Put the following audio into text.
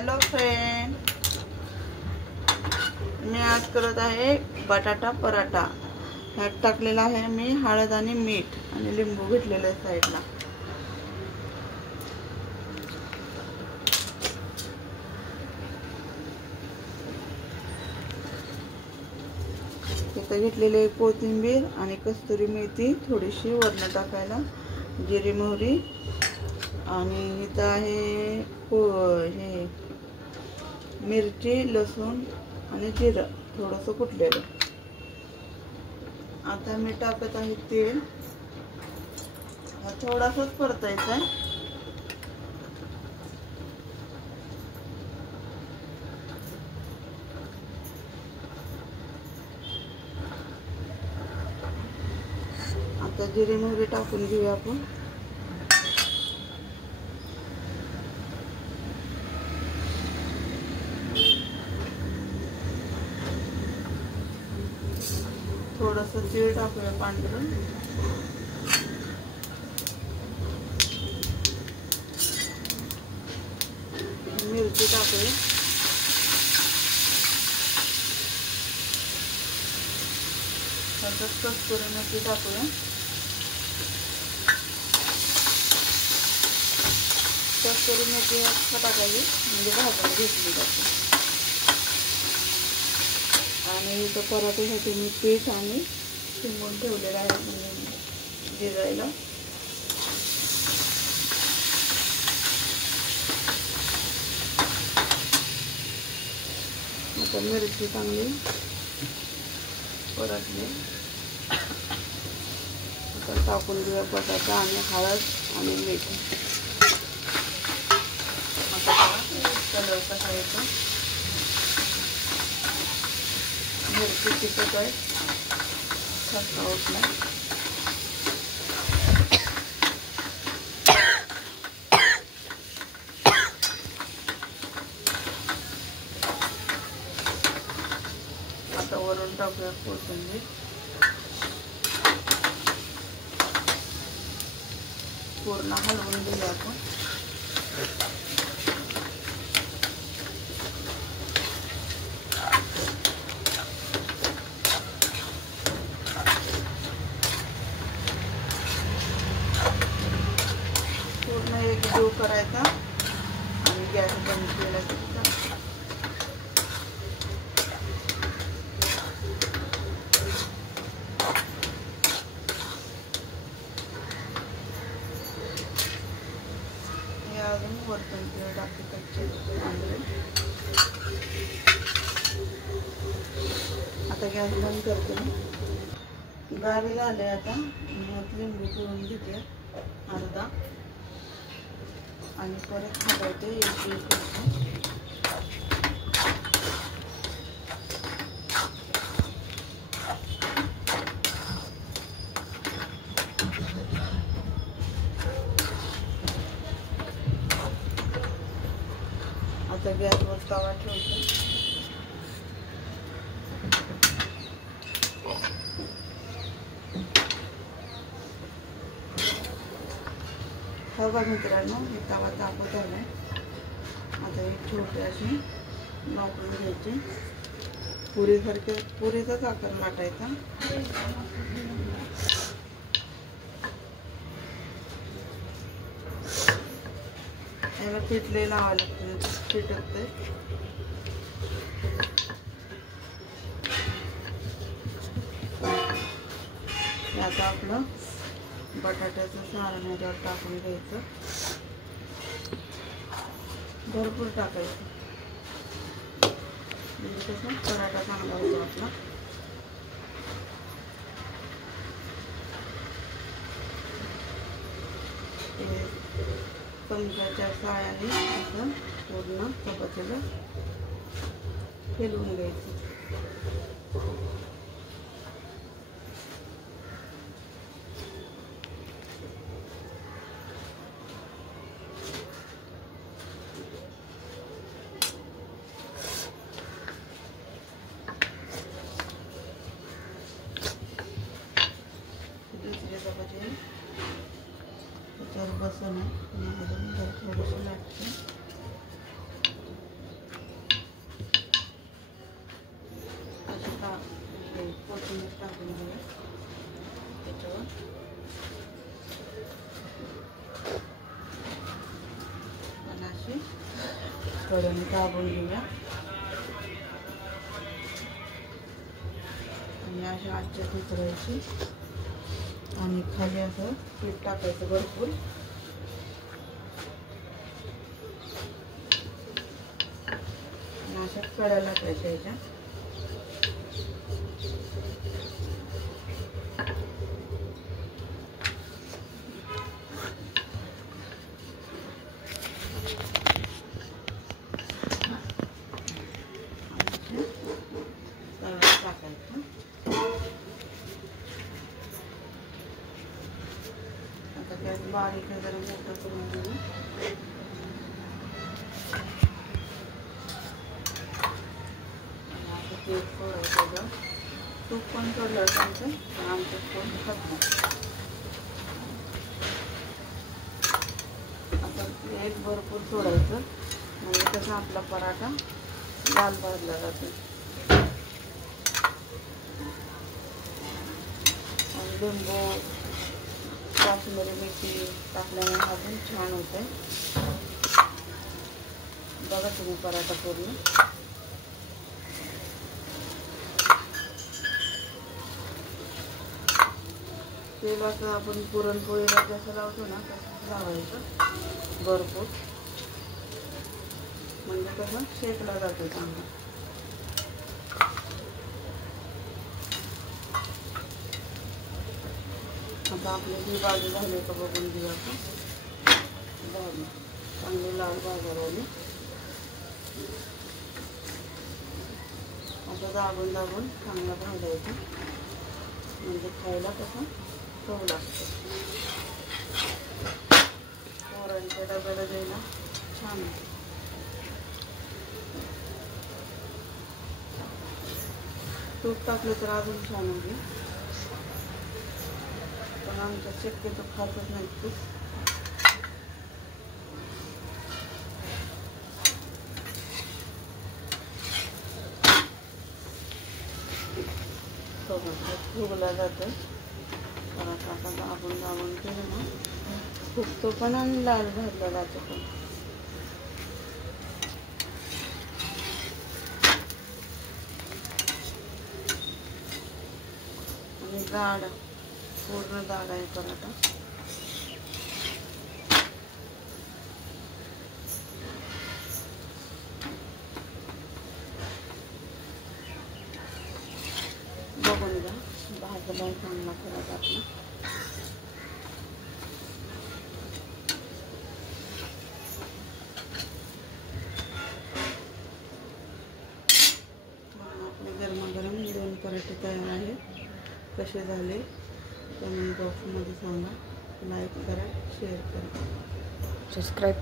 Hello friend, मी आज करत आहे बटाटा पराठा। ह्यात टाकलेला आहे मी हळद आणि मीठ आणि लिंबू घेतलेलं आहे साईडला। इथं घेतलेले कोथिंबीर आणि कस्तुरी मेथी थोडीशी वरनं टाकायला, जिरी मोहरी आणि इथं आहे हे मिरची लसूण आणि जिरं थोडंसं कुटलेलं। आता मी टाकत आहे तेल, थोडासाच परतायचा आहे। आता जिरे मोहरी टाकून घेऊया आपण। थोडंसं तीळ टाकूया पांढरं, मिरची टाकूया, नंतर कस्तुरी मेथी टाकूया। कस्तुरी मेथी टाकायची म्हणजे भाजून घेतली जाते। आणि इथं पराठ्यासाठी मी पीठ आणि शिंपून ठेवलेलं आहे म्हणजे भिजायला। आता मिरची चांगली परतली, आता टाकून घेऊया बटाटा आणि हळद आणि मीठ। आता कलर कसा येतो, मिरची तिखट आहे, खस्ता उठला। आता वरून टाकूया कोथिंबीर, पूर्ण हलवून घेऊया आपण। पूर्ण एक जीव करायचा आणि गॅस बंद केला की अजून वरतून तीळ टाकते कच्चे पांढरे। आता गॅस बंद करते मी। गावी झाले आता लिंबू पिळून घेते अर्धा आणि परत घालायचे एक आता गॅसवर तवा ठेवते। हा बघा मित्रांनो, हे तवा तापत आलाय। आता एक छोटी अशी लाटून घ्यायची, पुरीसारखे पुरीचाच आकार लाटायचा। याला पिठले लावायला लागते, चिटकते। आता आपलं बटाट्याचं सारण याच्यावर टाकून घ्यायचं, भरपूर टाकायचं म्हणजे कसं पराठा चांगला होतो आपला। चमच्याच्या साहाय्याने असं पूर्ण चपातीला फिरवून घ्यायचं। दुसरी चपाती त्याच्यावर बसून थोडंसं लागतं। कडेने दाबून घेऊया आणि अशा आजच्या उतरायची आणि खाली असं पीठ टाकायचं भरपूर आणि अशा कड्या लाटायच्या ह्याच्या टाकायचं. आता गॅस बारीक जरा मोठं करून घेऊ. आता तेल सोडायचं. तूप पण सोडलं त्यांचं पण आमचं कोण खात नाही. आता एक भरपूर सोडायचं म्हणजे कसं आपला पराठा लाल भाजला जातो. आणि लिंबू काश्मीरी मिरची टाकल्याने अजून छान होते. बघा तुम्ही पराठा पूर्ण तेल असं आपण पुरणपोळीला जसं लावतो ना तसंच लावायचं भरपूर म्हणजे कसं शेकला जातो चांगला. आता आपली ही बाजू झाली का बघून घेऊ आपण. झाली चांगली लाल भाजावली. आता दाबून दाबून चांगला भाजायचं म्हणजे खायला कसं चव लागतं. पोरांच्या डब्याला द्यायला छान आहे. तूप टाकलं तर अजून छान होईल पण आमच्या शक्यतो खातच नाही तूप. फुगला जातं परत आता दाबून दाबून केलं ना फुगतो पण आणि लाल भाजला जातो पण. आणि जाड पूर्ण जाड आहे पराठा. बघून घ्या भाजला चांगला पराठा आपला. आपले गरमागरम 2 पराठे तयार आहेत. कसे झाले कमेंट बॉक्समध्ये सांगा. लाईक करा, शेअर करा, सबस्क्राईब